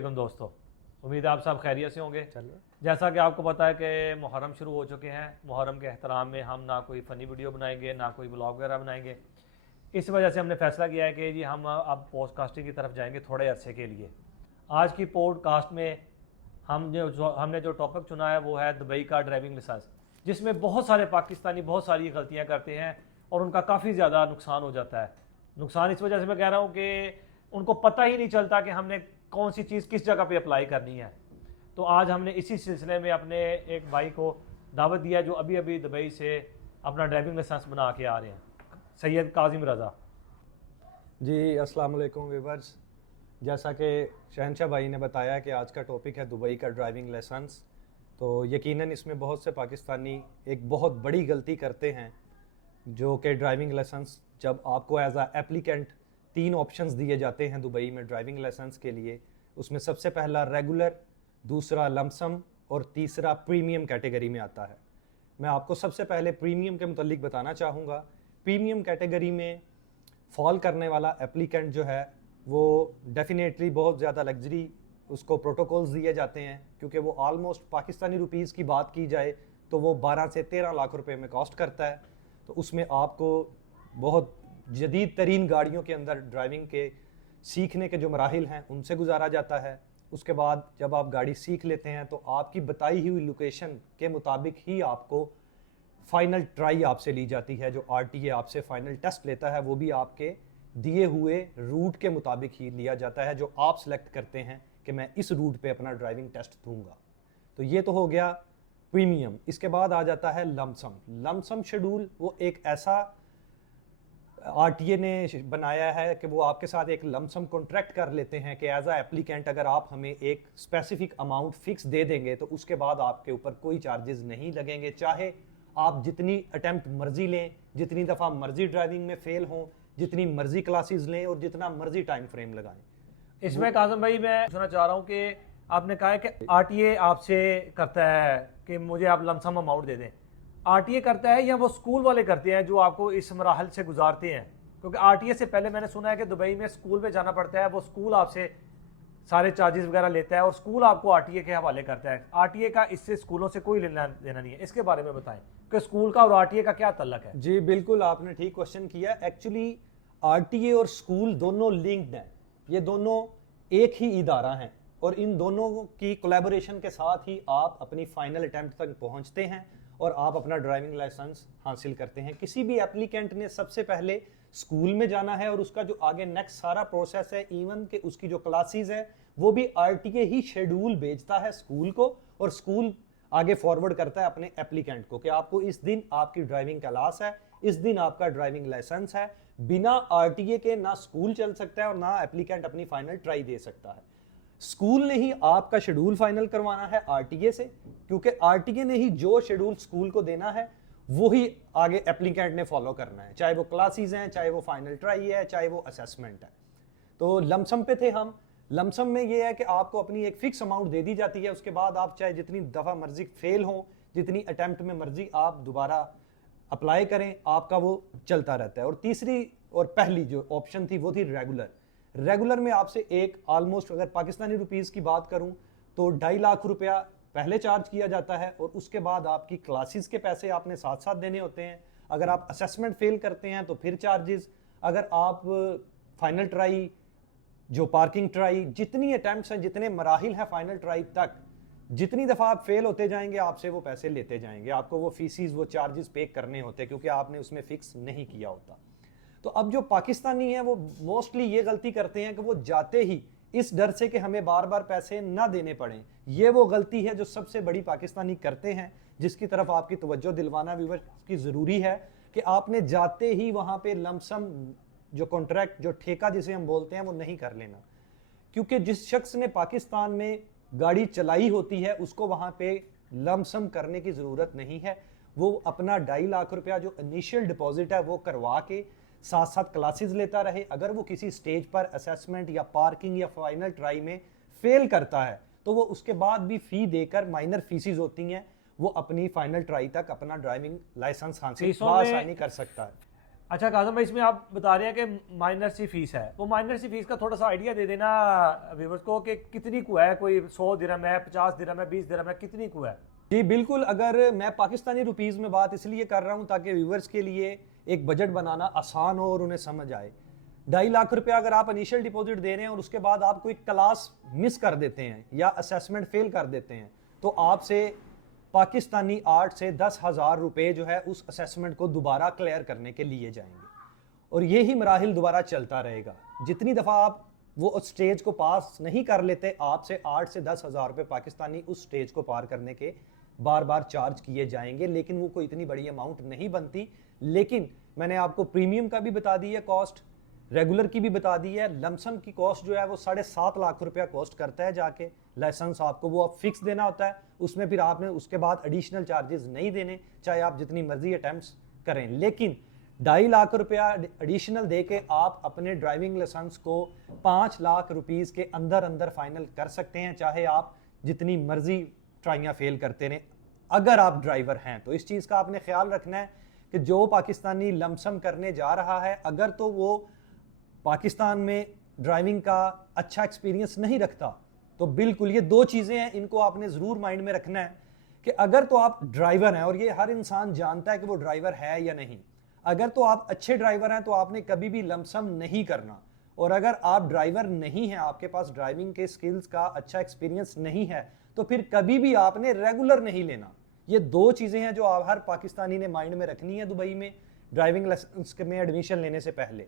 वालेकुम दोस्तों, उम्मीद है आप सब खैरियत से होंगे। जैसा कि आपको पता है कि मुहर्रम शुरू हो चुके हैं। मुहर्रम के एहतराम में हम ना कोई फ़नी वीडियो बनाएंगे, ना कोई ब्लॉग वगैरह बनाएंगे। इस वजह से हमने फैसला किया है कि जी हम अब पॉडकास्टिंग की तरफ जाएंगे थोड़े अरसे के लिए। आज की पॉडकास्ट में हमने जो टॉपिक चुना है वो है दुबई का ड्राइविंग लाइसेंस, जिसमें बहुत सारे पाकिस्तानी बहुत सारी गलतियाँ करते हैं और उनका काफ़ी ज़्यादा नुकसान हो जाता है। नुकसान इस वजह से मैं कह रहा हूँ कि उनको पता ही नहीं चलता कि हमने कौन सी चीज़ किस जगह पे अप्लाई करनी है। तो आज हमने इसी सिलसिले में अपने एक भाई को दावत दिया जो अभी अभी दुबई से अपना ड्राइविंग लाइसेंस बना के आ रहे हैं, सैयद काजिम रज़ा जी। अस्सलाम वालेकुम व्यूअर्स, जैसा कि शहनशाह भाई ने बताया कि आज का टॉपिक है दुबई का ड्राइविंग लाइसेंस। तो यकीनन इसमें बहुत से पाकिस्तानी एक बहुत बड़ी गलती करते हैं, जो कि ड्राइविंग लाइसेंस जब आपको एज आ एप्लीकेंट 3 ऑप्शंस दिए जाते हैं दुबई में ड्राइविंग लाइसेंस के लिए। उसमें सबसे पहला रेगुलर, दूसरा लमसम और तीसरा प्रीमियम कैटेगरी में आता है। मैं आपको सबसे पहले प्रीमियम के मुतालिक बताना चाहूँगा। प्रीमियम कैटेगरी में फॉल करने वाला एप्लीकेंट जो है वो डेफिनेटली बहुत ज़्यादा लग्जरी उसको प्रोटोकॉल्स दिए जाते हैं, क्योंकि वो आलमोस्ट पाकिस्तानी रुपीज़ की बात की जाए तो वो 12 से 13 लाख रुपए में कॉस्ट करता है। तो उसमें आपको बहुत जदीद तरीन गाड़ियों के अंदर ड्राइविंग के सीखने के जो मराहिल हैं उनसे गुजारा जाता है। उसके बाद जब आप गाड़ी सीख लेते हैं तो आपकी बताई हुई लोकेशन के मुताबिक ही आपको फाइनल ट्राई आपसे ली जाती है। जो आरटीए आपसे फाइनल टेस्ट लेता है वो भी आपके दिए हुए रूट के मुताबिक ही लिया जाता है, जो आप सेलेक्ट करते हैं कि मैं इस रूट पे अपना ड्राइविंग टेस्ट दूंगा। तो ये तो हो गया प्रीमियम। इसके बाद आ जाता है लमसम। लमसम शेड्यूल वो एक ऐसा आरटीए ने बनाया है कि वो आपके साथ एक लमसम कॉन्ट्रैक्ट कर लेते हैं कि एज आ एप्लीकेंट अगर आप हमें एक स्पेसिफिक अमाउंट फिक्स दे देंगे तो उसके बाद आपके ऊपर कोई चार्जेस नहीं लगेंगे, चाहे आप जितनी अटेम्प्ट मर्जी लें, जितनी दफ़ा मर्जी ड्राइविंग में फेल हों, जितनी मर्जी क्लासेस लें और जितना मर्जी टाइम फ्रेम लगाएं। इसमें काजिम भाई मैं पूछना चाह रहा हूँ कि आपने कहा है कि आरटीए आपसे करता है कि मुझे आप लमसम अमाउंट दे दें। आरटीए करता है या वो स्कूल वाले करते हैं जो आपको इस मराहल से गुजारते हैं? क्योंकि आरटीए से पहले मैंने सुना है कि दुबई में स्कूल में जाना पड़ता है, वो स्कूल आपसे सारे चार्जेस वगैरह लेता है और स्कूल आपको आरटीए के हवाले करता है। आरटीए का इससे स्कूलों से कोई लेना देना नहीं है। इसके बारे में बताएं कि स्कूल का और आरटीए का क्या तल्लक है। जी बिल्कुल, आपने ठीक क्वेश्चन किया। एक्चुअली आरटीए और स्कूल दोनों लिंक्ड हैं, ये दोनों एक ही इदारा हैं और इन दोनों की कोलैबोरेशन के साथ ही आप अपनी फाइनल अटेम्प्ट तक पहुंचते हैं और आप अपना ड्राइविंग लाइसेंस हासिल करते हैं। किसी भी एप्लीकेंट ने सबसे पहले स्कूल में जाना है और उसका जो आगे नेक्स्ट सारा प्रोसेस है, इवन के उसकी जो क्लासेस है वो भी आरटीए ही शेड्यूल भेजता है स्कूल को, और स्कूल आगे फॉरवर्ड करता है अपने एप्लीकेंट को कि आपको इस दिन आपकी ड्राइविंग क्लास है, इस दिन आपका ड्राइविंग लाइसेंस है। बिना आरटीए के ना स्कूल चल सकता है और ना एप्लीकेंट अपनी फाइनल ट्राई दे सकता है। स्कूल ने ही आपका शेड्यूल फाइनल करवाना है आरटीए से, क्योंकि आरटीए ने ही जो शेड्यूल स्कूल को देना है वो ही आगे एप्लीकेंट ने फॉलो करना है, चाहे वो क्लासेस हैं, चाहे वो फाइनल ट्राई है, चाहे वो असेसमेंट है। तो लमसम पे थे हम। लमसम में ये है कि आपको अपनी एक फिक्स अमाउंट दे दी जाती है, उसके बाद आप चाहे जितनी दफ़ा मर्जी फेल हो, जितनी अटेम्प्ट में मर्जी आप दोबारा अप्लाई करें, आपका वो चलता रहता है। और तीसरी और पहली जो ऑप्शन थी वो थी रेगुलर। रेगुलर में आपसे एक ऑलमोस्ट अगर पाकिस्तानी रुपीज़ की बात करूं तो 2.5 लाख रुपया पहले चार्ज किया जाता है और उसके बाद आपकी क्लासेस के पैसे आपने साथ साथ देने होते हैं। अगर आप असेसमेंट फेल करते हैं तो फिर चार्जेस। अगर आप फाइनल ट्राई, जो पार्किंग ट्राई, जितनी अटैम्प्ट्स हैं, जितने मराहिल हैं फाइनल ट्राई तक, जितनी दफ़ा आप फेल होते जाएंगे आपसे वो पैसे लेते जाएंगे। आपको वो फीसिस, वो चार्जेस पे करने होते हैं क्योंकि आपने उसमें फिक्स नहीं किया होता। तो अब जो पाकिस्तानी हैं वो मोस्टली ये गलती करते हैं कि वो जाते ही इस डर से कि हमें बार बार पैसे ना देने पड़ें, ये वो गलती है जो सबसे बड़ी पाकिस्तानी करते हैं, जिसकी तरफ आपकी तवज्जो दिलवाना व्यूअर्स की ज़रूरी है कि आपने जाते ही वहाँ पे लमसम जो कॉन्ट्रैक्ट, जो ठेका जिसे हम बोलते हैं, वो नहीं कर लेना। क्योंकि जिस शख्स ने पाकिस्तान में गाड़ी चलाई होती है उसको वहाँ पे लमसम करने की ज़रूरत नहीं है। वो अपना 2.5 लाख रुपया जो इनिशियल डिपॉजिट है वो करवा के साथ साथ क्लासेस लेता रहे। अगर वो किसी स्टेज पर असेसमेंट या पार्किंग या फाइनल ट्राई में फेल करता है तो वो उसके बाद भी फ़ी देकर, माइनर फीसिस होती हैं, वो अपनी फाइनल ट्राई तक अपना ड्राइविंग लाइसेंस हासिल आसानी कर सकता है। अच्छा काज़म भाई, इसमें आप बता रहे हैं कि माइनर सी फीस है, वो माइनर सी फीस का थोड़ा सा आइडिया दे देना व्यूवर्स को कि कितनी को है, कोई 100 दिरहम है, 50 दिरहम है, 20 दिरहम है, कितनी को है? जी बिल्कुल, अगर मैं पाकिस्तानी रुपीस में बात इसलिए कर रहा हूं ताकि व्यूवर्स के लिए एक बजट बनाना आसान हो और उन्हें समझ आए। 2.5 लाख रुपया अगर आप इनिशियल डिपॉजिट दे रहे हैं और उसके बाद आप कोई क्लास मिस कर देते हैं या असेसमेंट फेल कर देते हैं, तो आपसे पाकिस्तानी आर्ट से 10,000 रुपये जो है उस असेसमेंट को दोबारा क्लियर करने के लिए जाएंगे और यही मराहिल दोबारा चलता रहेगा। जितनी दफ़ा आप वो स्टेज को पास नहीं कर लेते, आपसे 8 से 10,000 रुपये पाकिस्तानी उस स्टेज को पार करने के बार बार चार्ज किए जाएंगे, लेकिन वो कोई इतनी बड़ी अमाउंट नहीं बनती। लेकिन मैंने आपको प्रीमियम का भी बता दी है कॉस्ट, रेगुलर की भी बता दी है। लमसम की कॉस्ट जो है वो 7.5 लाख रुपया कॉस्ट करता है जाके। लाइसेंस आपको वो आप फिक्स देना होता है, उसमें फिर आपने उसके बाद एडिशनल चार्जेस नहीं देने, चाहे आप जितनी मर्जी अटैम्प्ट्स करें। लेकिन 2.5 लाख रुपया एडिशनल दे के आप अपने ड्राइविंग लाइसेंस को 5 लाख रुपीस के अंदर अंदर फाइनल कर सकते हैं, चाहे आप जितनी मर्जी ट्राइयाँ फेल करते रहें, अगर आप ड्राइवर हैं। तो इस चीज़ का आपने ख्याल रखना है कि जो पाकिस्तानी लमसम करने जा रहा है, अगर तो वो पाकिस्तान में ड्राइविंग का अच्छा एक्सपीरियंस नहीं रखता, तो बिल्कुल ये 2 चीज़ें हैं, इनको आपने ज़रूर माइंड में रखना है कि अगर तो आप ड्राइवर हैं, और ये हर इंसान जानता है कि वो ड्राइवर है या नहीं, अगर तो आप अच्छे ड्राइवर हैं तो आपने कभी भी लमसम नहीं करना। और अगर आप ड्राइवर नहीं हैं, आपके पास ड्राइविंग के स्किल्स का अच्छा एक्सपीरियंस नहीं है, तो फिर कभी भी आपने रेगुलर नहीं लेना। ये 2 चीज़ें हैं जो आप हर पाकिस्तानी ने माइंड में रखनी है दुबई में ड्राइविंग लाइसेंस में एडमिशन लेने से पहले।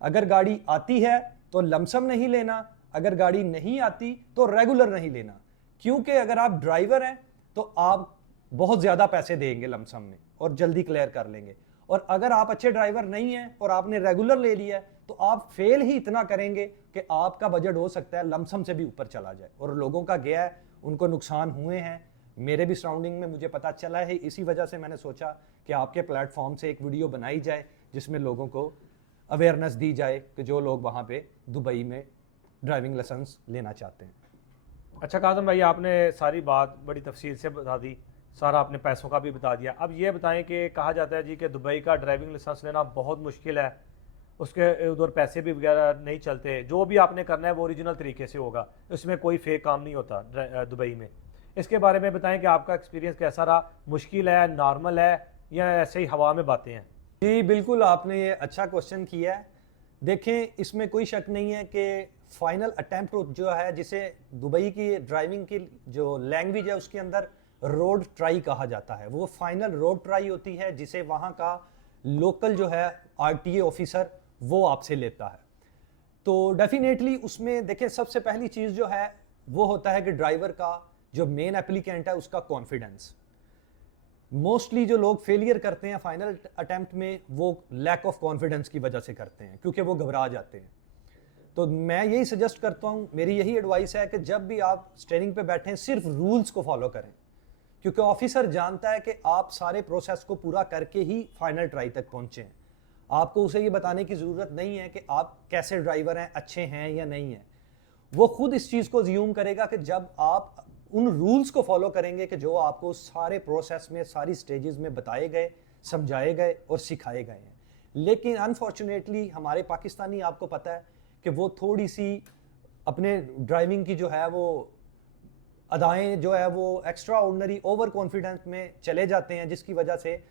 अगर गाड़ी आती है तो लमसम नहीं लेना, अगर गाड़ी नहीं आती तो रेगुलर नहीं लेना, क्योंकि अगर आप ड्राइवर हैं तो आप बहुत ज़्यादा पैसे देंगे लमसम में और जल्दी क्लियर कर लेंगे। और अगर आप अच्छे ड्राइवर नहीं हैं और आपने रेगुलर ले लिया है, तो आप फेल ही इतना करेंगे कि आपका बजट हो सकता है लमसम से भी ऊपर चला जाए। और लोगों का गया है, उनको नुकसान हुए हैं, मेरे भी सराउंडिंग में मुझे पता चला है। इसी वजह से मैंने सोचा कि आपके प्लेटफॉर्म से एक वीडियो बनाई जाए जिसमें लोगों को अवेयरनेस दी जाए कि जो लोग वहाँ पे दुबई में ड्राइविंग लाइसेंस लेना चाहते हैं। अच्छा काज़म भाई, आपने सारी बात बड़ी तफसील से बता दी, सारा आपने पैसों का भी बता दिया। अब ये बताएं कि कहा जाता है जी कि दुबई का ड्राइविंग लाइसेंस लेना बहुत मुश्किल है, उसके उधर पैसे भी वगैरह नहीं चलते, जो भी आपने करना है वो ओरिजिनल तरीके से होगा, उसमें कोई फेक काम नहीं होता दुबई में। इसके बारे में बताएं कि आपका एक्सपीरियंस कैसा रहा, मुश्किल है, नॉर्मल है, या ऐसे ही हवा में बातें हैं? जी बिल्कुल, आपने ये अच्छा क्वेश्चन किया है। देखें, इसमें कोई शक नहीं है कि फाइनल अटैम्प्ट जो है, जिसे दुबई की ड्राइविंग की जो लैंग्वेज है उसके अंदर रोड ट्राई कहा जाता है, वो फाइनल रोड ट्राई होती है जिसे वहाँ का लोकल जो है आरटीए ऑफिसर वो आपसे लेता है। तो डेफिनेटली उसमें देखें, सबसे पहली चीज़ जो है वो होता है कि ड्राइवर का जो मेन एप्लीकेंट है उसका कॉन्फिडेंस। मोस्टली जो लोग फेलियर करते हैं फाइनल अटेम्प्ट में, वो लैक ऑफ कॉन्फिडेंस की वजह से करते हैं, क्योंकि वो घबरा जाते हैं। तो मैं यही सजेस्ट करता हूँ, मेरी यही एडवाइस है कि जब भी आप स्टीयरिंग पे बैठें सिर्फ रूल्स को फॉलो करें, क्योंकि ऑफिसर जानता है कि आप सारे प्रोसेस को पूरा करके ही फाइनल ट्राई तक पहुँचें। आपको उसे ये बताने की ज़रूरत नहीं है कि आप कैसे ड्राइवर हैं, अच्छे हैं या नहीं हैं। वो खुद इस चीज़ को ज्यूम करेगा कि जब आप उन रूल्स को फॉलो करेंगे कि जो आपको सारे प्रोसेस में, सारी स्टेजेस में बताए गए, समझाए गए और सिखाए गए हैं। लेकिन अनफॉर्चुनेटली हमारे पाकिस्तानी, आपको पता है कि वो थोड़ी सी अपने ड्राइविंग की जो है वो अदाएं जो है वो एक्स्ट्रा ऑर्डिनरी ओवर कॉन्फिडेंस में चले जाते हैं, जिसकी वजह से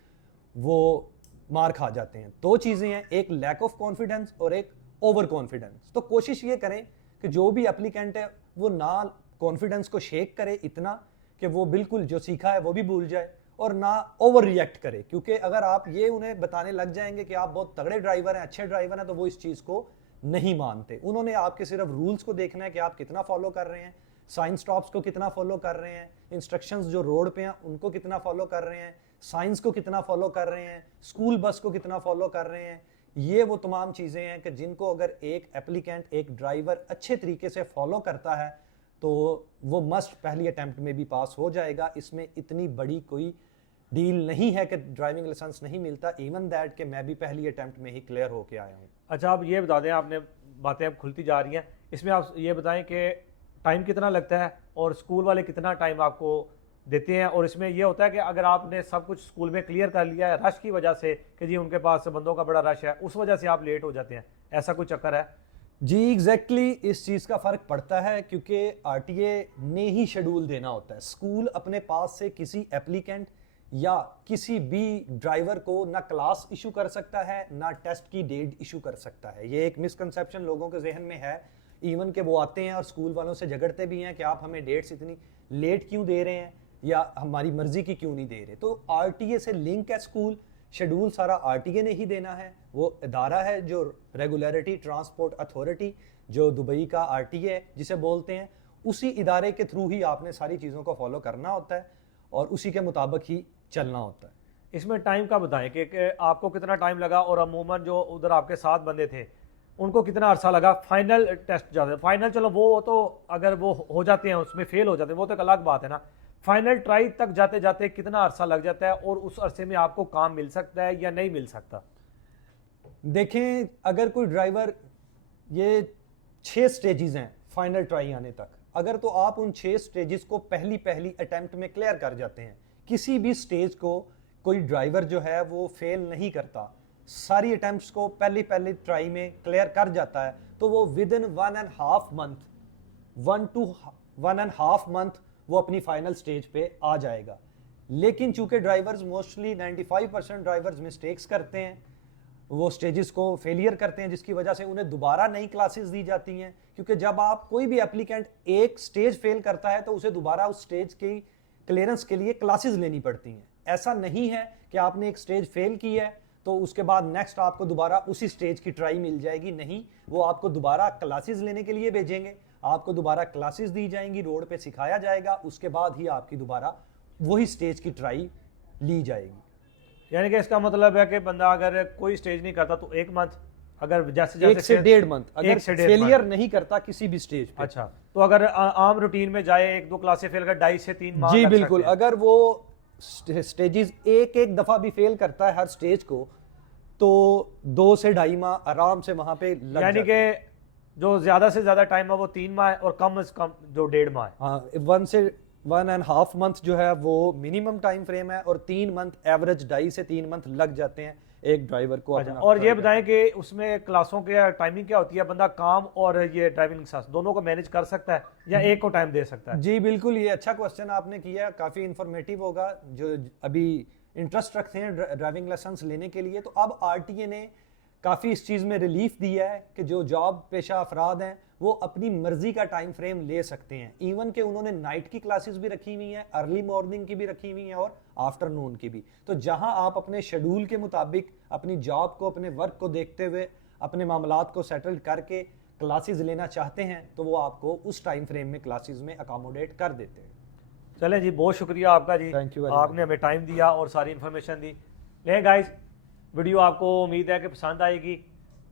वो मार खा जाते हैं। 2 चीज़ें हैं, एक लैक ऑफ कॉन्फिडेंस और एक ओवर कॉन्फिडेंस। तो कोशिश ये करें कि जो भी एप्लीकेंट है वो ना कॉन्फिडेंस को शेक करे इतना कि वो बिल्कुल जो सीखा है वो भी भूल जाए, और ना ओवर रिएक्ट करे, क्योंकि अगर आप ये उन्हें बताने लग जाएंगे कि आप बहुत तगड़े ड्राइवर हैं, अच्छे ड्राइवर हैं, तो वो इस चीज़ को नहीं मानते। उन्होंने आपके सिर्फ रूल्स को देखना है कि आप कितना फॉलो कर रहे हैं, साइन स्टॉप्स को कितना फॉलो कर रहे हैं, इंस्ट्रक्शंस जो रोड पे हैं उनको कितना फॉलो कर रहे हैं, साइंस को कितना फॉलो कर रहे हैं, स्कूल बस को कितना फॉलो कर रहे हैं। ये वो तमाम चीज़ें हैं कि जिनको अगर एक एप्लीकेंट, एक ड्राइवर अच्छे तरीके से फॉलो करता है तो वो मस्ट पहली अटैम्प्ट में भी पास हो जाएगा। इसमें इतनी बड़ी कोई डील नहीं है कि ड्राइविंग लाइसेंस नहीं मिलता। इवन दैट कि मैं भी पहली अटैम्प्ट में ही क्लियर होके आया हूँ। अच्छा, आप ये बता दें, आपने बातें अब खुलती जा रही हैं, इसमें आप ये बताएं कि टाइम कितना लगता है और स्कूल वाले कितना टाइम आपको देते हैं। और इसमें ये होता है कि अगर आपने सब कुछ स्कूल में क्लियर कर लिया है रश की वजह से कि जी उनके पास बंदों का बड़ा रश है, उस वजह से आप लेट हो जाते हैं, ऐसा कोई चक्कर है? जी एग्जैक्टली इस चीज़ का फ़र्क पड़ता है क्योंकि आरटीए ने ही शेड्यूल देना होता है। स्कूल अपने पास से किसी एप्लीकेंट या किसी भी ड्राइवर को ना क्लास इशू कर सकता है ना टेस्ट की डेट इशू कर सकता है। ये एक मिसकंसेप्शन लोगों के जहन में है, इवन के वो आते हैं और स्कूल वालों से झगड़ते भी हैं कि आप हमें डेट्स इतनी लेट क्यों दे रहे हैं या हमारी मर्जी की क्यों नहीं दे रहे। तो आरटीए से लिंक है स्कूल, शेड्यूल सारा आरटीए ने ही देना है। वो इदारा है जो रेगुलरिटी ट्रांसपोर्ट अथॉरिटी, जो दुबई का आरटीए है जिसे बोलते हैं, उसी इदारे के थ्रू ही आपने सारी चीज़ों को फॉलो करना होता है और उसी के मुताबिक ही चलना होता है। इसमें टाइम का बताएं कि आपको कितना टाइम लगा और अमूमन जो उधर आपके साथ बंदे थे उनको कितना अरसा लगा फाइनल टेस्ट जाते? फाइनल चलो वो तो अगर वो हो जाते हैं उसमें फेल हो जाते हैं वो तो एक अलग बात है ना, फाइनल ट्राई तक जाते जाते कितना अरसा लग जाता है और उस अरसे में आपको काम मिल सकता है या नहीं मिल सकता? देखें, अगर कोई ड्राइवर, ये 6 स्टेजेस हैं फाइनल ट्राई आने तक, अगर तो आप उन 6 स्टेजेस को पहली अटेम्प्ट में क्लियर कर जाते हैं, किसी भी स्टेज को कोई ड्राइवर जो है वो फेल नहीं करता, सारी अटेम्प्ट्स को पहली ट्राई में क्लियर कर जाता है, तो वो with in 1.5 month 1 to 1.5 month वो अपनी फाइनल स्टेज पे आ जाएगा। लेकिन चूंकि ड्राइवर्स मोस्टली 95% ड्राइवर्स मिस्टेक्स करते हैं, वो स्टेजेस को फेलियर करते हैं, जिसकी वजह से उन्हें दोबारा नई क्लासेस दी जाती हैं। क्योंकि जब आप कोई भी एप्लीकेंट एक स्टेज फेल करता है तो उसे दोबारा उस स्टेज की क्लियरेंस के लिए क्लासेस लेनी पड़ती हैं। ऐसा नहीं है कि आपने एक स्टेज फेल की है तो उसके बाद नेक्स्ट आपको दोबारा उसी स्टेज की ट्राई मिल जाएगी, नहीं, वो आपको दोबारा क्लासेस लेने के लिए भेजेंगे, आपको दोबारा क्लासेस दी जाएंगी, रोड पे सिखाया जाएगा, उसके बाद ही आपकी दोबारा वही स्टेज की ट्राई ली जाएगी। यानी कि इसका मतलब है कि बंदा अगर कोई स्टेज नहीं करता तो 1 मंथ, अगर जैसे 1 से 1.5 मंथ अगर 1 से 1.5 फेलियर नहीं करता किसी भी स्टेज पे। अच्छा, तो अगर आम रूटीन में जाए 1-2 क्लासें फेल कर 2.5 से 3 माह जी लग बिल्कुल, सकते हैं। अगर वो स्टेजेस एक दफा भी फेल करता है हर स्टेज को तो 2 से 2.5 माह आराम से वहां पे लग यानी जाते हैं। कि जो ज्यादा से ज्यादा टाइम है वो 3 माह है और कम से कम जो 1.5 माह है। हाँ, 1 से 1.5 मंथ जो है वो मिनिमम टाइम फ्रेम है और 3 मंथ एवरेज 2.5 से 3 मंथ लग जाते हैं एक ड्राइवर को। अच्छा, और ये बताएं कि उसमें क्लासों के टाइमिंग क्या होती है? बंदा काम और ये ड्राइविंग क्लास दोनों को मैनेज कर सकता है या एक को टाइम दे सकता है? जी बिल्कुल, ये अच्छा क्वेश्चन आपने किया, काफ़ी इंफॉर्मेटिव होगा जो अभी इंटरेस्ट रखते हैं ड्राइविंग लाइसेंस लेने के लिए। तो अब आरटीए ने काफ़ी इस चीज़ में रिलीफ दिया है कि जो जॉब पेशा अफराद हैं वो अपनी मर्जी का टाइम फ्रेम ले सकते हैं। इवन के उन्होंने नाइट की क्लासेस भी रखी हुई हैं, अर्ली मॉर्निंग की भी रखी हुई हैं और आफ्टरनून की भी। तो जहां आप अपने शेड्यूल के मुताबिक अपनी जॉब को, अपने वर्क को देखते हुए अपने मामलात को सेटल करके क्लासेस लेना चाहते हैं तो वो आपको उस टाइम फ्रेम में क्लासेस में अकोमोडेट कर देते हैं। चलें जी, बहुत शुक्रिया आपका जी, Thank you very आपने हमें टाइम दिया और सारी इन्फॉर्मेशन दी। ले गाइस, वीडियो आपको उम्मीद है कि पसंद आएगी,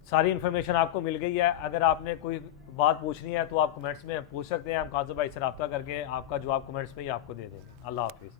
सारी इन्फॉर्मेशन आपको मिल गई है। अगर आपने कोई बात पूछनी है तो आप कमेंट्स में पूछ सकते हैं, हम काज़ी भाई से रब्ता करके आपका जवाब कमेंट्स में ही आपको दे देंगे। अल्लाह हाफिज़।